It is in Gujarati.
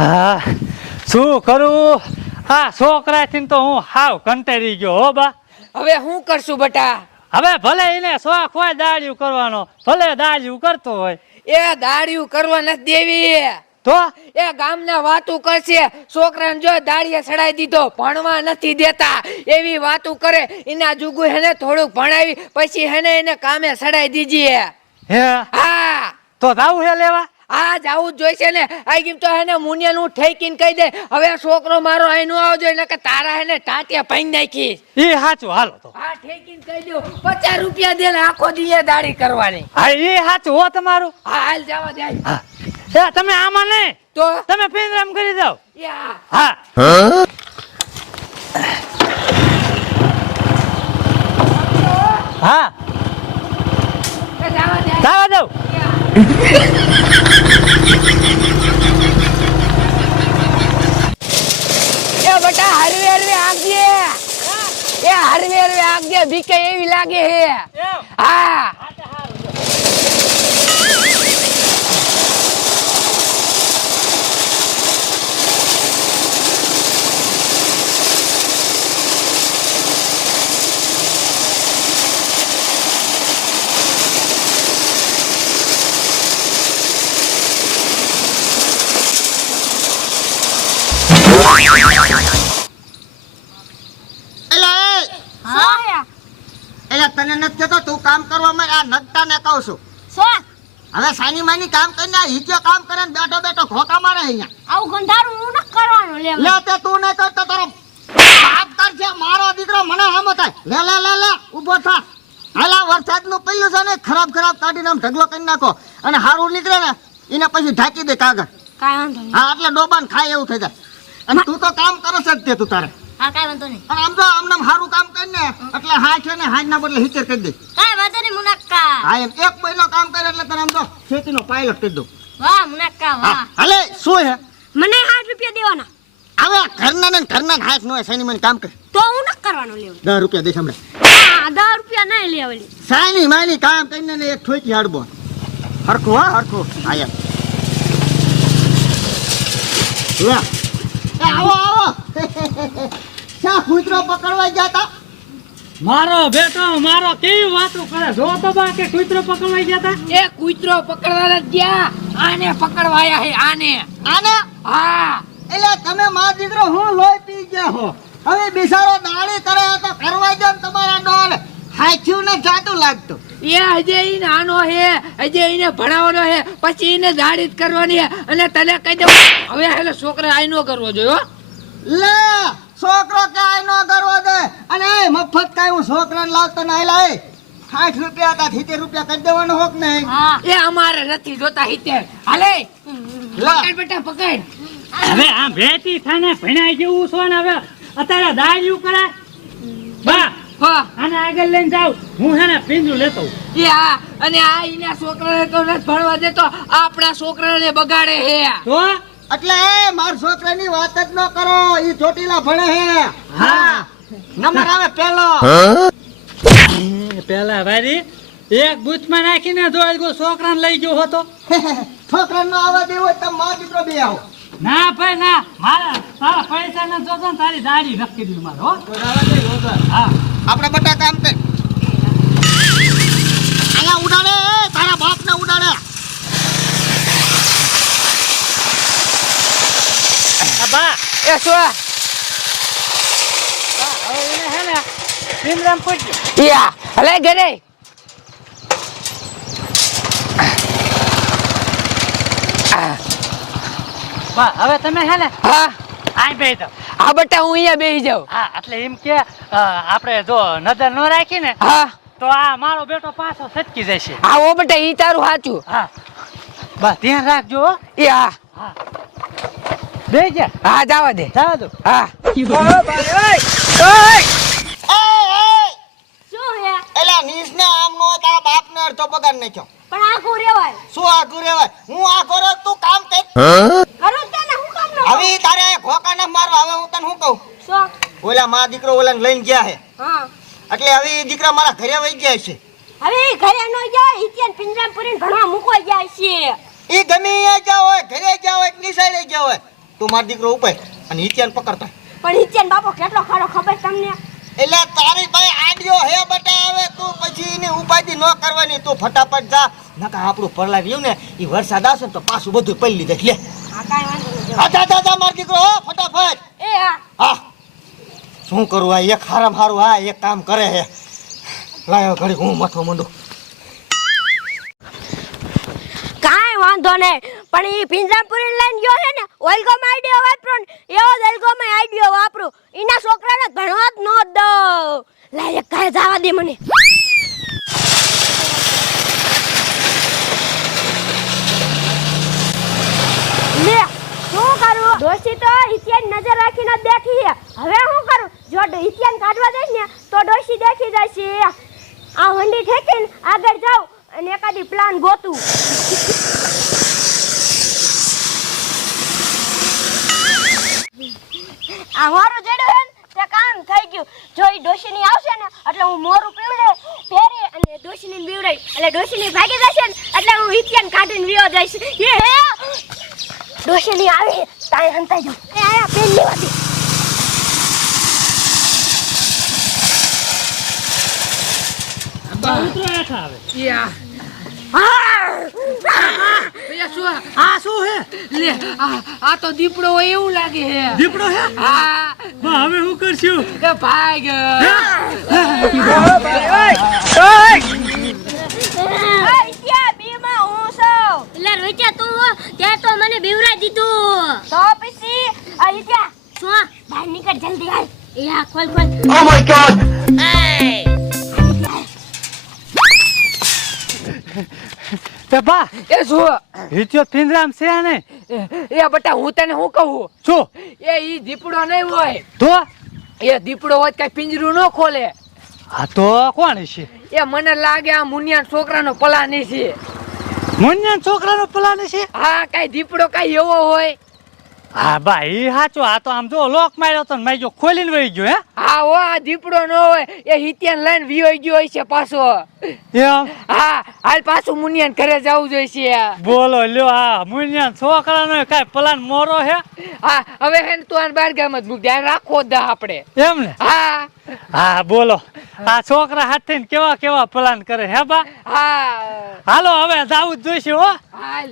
હા શું કરું? આ છોકરાથી તો હું હાવ કંટાળી ગયો હો બા. હવે હું કરશું બટા? હવે ભલે એને શોખ હોય દાળિયું કરવાનો ભલે દાળિયું કરતો હોય. એ દાળિયું કરવા નથી દેવી. તો? એ ગામના વાતું કરશે છોકરાને જો દાળીએ ચડાઈ દીધો ભણવા નથી દેતા. એવી વાતું કરે એના જુગુ હેને થોડુંક ભણાવી પછી હેને એને કામે ચડાઈ દીજીએ. હે? હા. તો જાવું હે લેવા? આ જાવું જ જોઈશે ને આ ગીમ તો હેને મુનિયાનું ઠેકીને કહી દે હવે છોકરો મારો અહીં નો આવજો એટલે કે તારા હેને ટાટિયા પાઈ નાખી એ સાચું હાલો તો. હા ઠેકીને કહી દો પચાસ રૂપિયા દે ને આખો દીએ દાડી કરવાની. હા એ સાચું હો તમારું. હા હાલ જવા દે હા. તમે આમાં નહીં તો? તમે પિંજરામ કરી દો હા. હા. હા. જવા જાવા દઉં એ બટા હરવે હરવે આગજે એ આગજે બીકે એવી લાગે હે. હા. Hello. એ. એલા તને નથી કહેતો તું કામ કરવા માંડ આ નગતા ને કહું છું. હવે સાની માની કામ કરીને આ હિચ્યો કામ કરે ને બેઠો બેઠો ખોકા મારે અહીંયા. આવું ગંધારું હું ન કરવાનું લે લે તે તું નહીં કરતો તારો બાપ છે મારો દીકરો મને હામો થાય. લે લે લે લે ઊભો થા. હાલા વરસાદનું પેલું છે ને ખરાબ ખરાબ કાઢીને આમ ઢગલો કરી નાખો. અને હારું નીકળે ને એને પછી ઢાંકી દે કાગળ. કાંઈ વાંધો હા એટલે ડોબાન ખાય એવું થઈ જાય. અને તું તો કામ કરો છે જ તે તું તારે. હા કાંઈ વાંધો નહીં. અને આમ તો આમ નામ હારું કામ કરીને એટલે હાથ છે ને હાથ ના બદલે હિચર કરી દે કાંઈ વાંધો નહીં મુનક્કા. હા એમ. એક મહિનો કામ કરે એટલે તને આમ તો ખેતીનો પાયલટ કરી દઉં. વાહ મુનાક્કા વાહ. હાલે શું હે? મને આઠ રૂપિયા દેવાના. હવે ઘરના ને ઘરના હાથ નો હોય મને કામ કરે? તો હું ન કરવાનું લેવું. રૂપિયા દઈશ હમણાં. હા રૂપિયા નહીં લેવલી સાની માની કામ કરીને ને એક ઠોકી હાડબો હરખો હા હરખું. એમ. લે. એ આવો આવો. શા કૂતરો પકડવા જતા મારો બેટો મારો કેવી વાતો કરે? જો તો બા કે કૂતરો પકડવાઈ ગયા તા? એ કૂતરો પકડવા ગયા. આને પકડવાયા હે આને. આને? હા. એટલે તમે માર દીકરો હું લોહી પી ગયા હો? હવે બિસારો દાડી કરે તો કરવા દો તમારા ડોલ. હાચ્યું ને જાતું લાગતું. એ હજે ઈ નાનો હે હજે ઈને ભણાવવાનો હે પછી એને દાડી જ કરવાની હે. અને તને કહી દઉં હવે હેલો છોકરા આઈ નો કરવો જોયો લે! છોકરો ક્યાંય નો કરવો દે. અને એ મફત કાંઈ હું છોકરાને લાવતો ના લાય સાઠ રૂપિયા હતા સિત્તેર રૂપિયા કરી દેવાનો હોક નહીં એ અમારે નથી જોતા હિતે હાલે. લે. પકડ બેટા પકડ. હવે આ ભેતી થાને ભણાઈ જેવું છો ને હવે અત્યારે દાયું કરે બા હા. આને આગળ લઈને જાવ હું છે ને લેતો એ આ અને આ એના છોકરાને તો નથી ભણવા દેતો. આપણા છોકરાને બગાડે હે. તો? એટલે એ માર છોકરાની વાત જ ન કરો ઈ ચોટીલા ભણે હે. હા. નંબર આવે પેલો પેલા વારી એક બૂથમાં નાખીને જો આજ છોકરાને લઈ ગયો હતો. છોકરા નો આવવા દેવો તો માર દીકરો બે આવો. ના ભાઈ ના. મારા તારા પૈસા ને ને તારી દાઢી નક્કી દીધું મારે હો. હા. આપણે બધા કામ કર અહીંયા ઉડાડે એ, તારા બાપ ને ઉડાડે આ એ શું હે પિંજરામ પૂછ્યું યા હલે ઘરે. હવે તમે હે ને હા. આઈ બેહી જાઓ. આ બટા હું અહીંયા બેહી જાઉં. હા એટલે એમ કે આપણે જો નજર ન રાખી ને હા. તો આ મારો બેટો પાછો સટકી જશે. આવો બટા ઈ તારું સાચું હા. બસ ધ્યાન રાખજો એ એ હા. બે હા જવા દે. જવા દો. હા. શું હે? એલા નીસ ને આમ નો તારા બાપ ને અડધો પગાર નાખ્યો. પણ આખું રેવાય. શું આખું રેવાય? હું આખો રે તું કામ કર. કરો તને હું કામ ન હવે તારે ખોકા ના મારવા હવે હું તને શું કહું? શું? ઓલા મા દીકરો ઓલા લઈને ગયા હે. હા. એટલે હવે દીકરા મારા ઘરે વહી ગયા છે હવે ઘરે ન જાય હિત્યાન પિંજરામ પૂરીને ભણવા મૂકવા જાય છે. એ ગમે ગયા હોય ઘરે ગયા હોય કે નિશાળે ગયા હોય. તું મારો દીકરો ઉપાય અને હિત્યાને પકડતો. પણ હિચિયન બાપો કેટલો ખરો ખબર તમને? એટલે તારી ભાઈ આડ્યો હે બટા હવે તું પછી એની ઉપાધિ ન કરવાની તું ફટાફટ જા. નકા આપણું પરલા રહ્યું ને એ વરસાદ આવશે ને તો પાછું બધું પડી લીધે લે. નહીં જા. જા જા દીકરો હો ફટાફટ. એ હા. હા. શું કરું આ એક હારામ હારું આ એક કામ કરે હે. લાયો ઘડી હું મથો મંડું. કાંઈ વાંધો નહીં પણ એ પિંજરાપુરી લઈને ગયો છે ને ઓલગોમ આઈડિયો વાપરો ને, એવો જ ઓલગોમ આઈડિયો વાપરું. એના છોકરાને ભણવા જ ન દો. લાયક કાય જવા દે મને. લે, શું કરું? ડોશી તો હિતિયાન નજર રાખીને જ હવે શું કરું? જો હિતિયાન કાઢવા દઈશ ને, તો ડોસી દેખી જશે. આ વંડી ઠેકીને આગળ જાઉં અને એકાદી પ્લાન ગોતું. આ મારું જેડું હે ને તે કામ થઈ ગયું. જો એ ડોશીની આવશે ને એટલે હું મોરું પીવડે પહેરી અને ડોશીની બીવડાઈ એટલે ડોશીની ભાગી જશે ને એટલે હું હિતિયાન કાઢીને વિયો જઈશ. એ હે. ડોશીની આવી તાય હંતાઈ જો એ આ પેન લેવા દે ઉતરો હવે યા ભૈયા શું આ શું હે? લે આ આ તો દીપડો હોય એવું લાગે હે. દીપડો હે? હા. બા, હવે હું કરશું? એ ભાગ. આ હિતિયા બીમાં હું છું એટલે રોચ્યા તું તે તો મને બીવરાઈ દીધું તો પછી આ હિતિયા શું બહાર નીકળ જલ્દી હાલ એ જો હિત્યો પિંજરામ છે ને એ બટા હું તને શું કહું? શું એ ઈ દીપડો નહીં હોય. તો? એ દીપડો હોય કઈ પિંજરું ન ખોલે. આ તો કોણ છે એ મને લાગે આ મુનિયા છોકરાનો પલાની છે. મુનિયા છોકરાનો પલાની છે? હા કઈ દીપડો કઈ એવો હોય. હા ભાઈ સાચો આ તો આમ જો લોક માર્યો તો મેં જો ખોલીને વહી ગયો હા? ઓ આ દીપડો નો હોય એ હિત્યાન લઈને વિયો ગયો હોય છે પાછો. એમ? હા હાલ પાછું મુનિયાન ઘરે જવું જોઈશે. બોલો લ્યો આ મુન્યા છોકરાનો કાંઈ પ્લાન મોરો હે? હા હવે હે તું આને બાર ગામ જ મૂક ધ્યાન રાખો દે દા આપણે. એમ ને? હા. હા બોલો. આ છોકરા હાથે કેવા કેવા પ્લાન કરે હે બા? હા. હાલો હવે જાવું જ જોઈશે હો. હાલ.